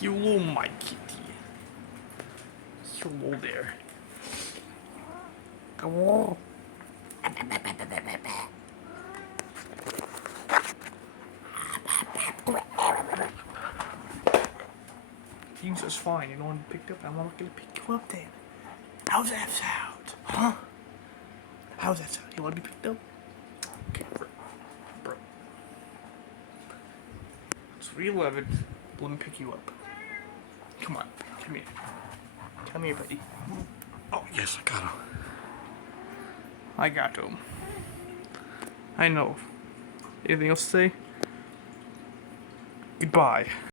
Hello, my kitty. Hello there. Hello. Things is fine. You know, I'm picked up. I'm not gonna pick you up then. How's that sound? Huh? How's that sound? You want to be picked up? Okay, bro. It's 3:11. Let me pick you up. Come on. Come here. Come here, buddy. Oh, yes, I got him. I got him. I know. Anything else to say? Goodbye.